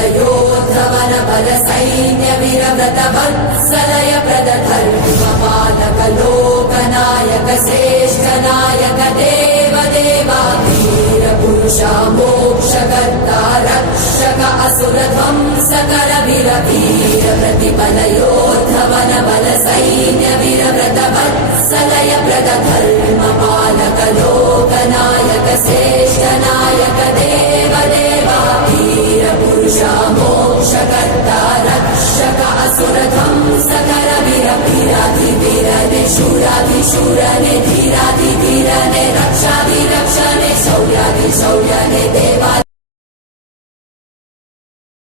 प्रतिबलयोद्धवन बल सैन्य वीरव्रत वत्सलय प्रदधर्म पालक लोकनायक श्रेष्ठ नायक देव देवा वीर पुरुषा मोक्षकर्ता रक्षक असुर ध्वंसकर वीर वीर प्रतिबलयोद्धवन बल सैन्य वीरव्रत वत्सलय प्रदधर्म पालक लोकनायक श्रेष्ठ नायक देव देवा वीर पुरुषा मोक्षकर्ता रक्षक असुर ध्वंसकर वीर वीराधिवीरने शूराधिशूरने धीराधिधीरने रक्षाधिरक्षणे शौर्याधिशौर्यने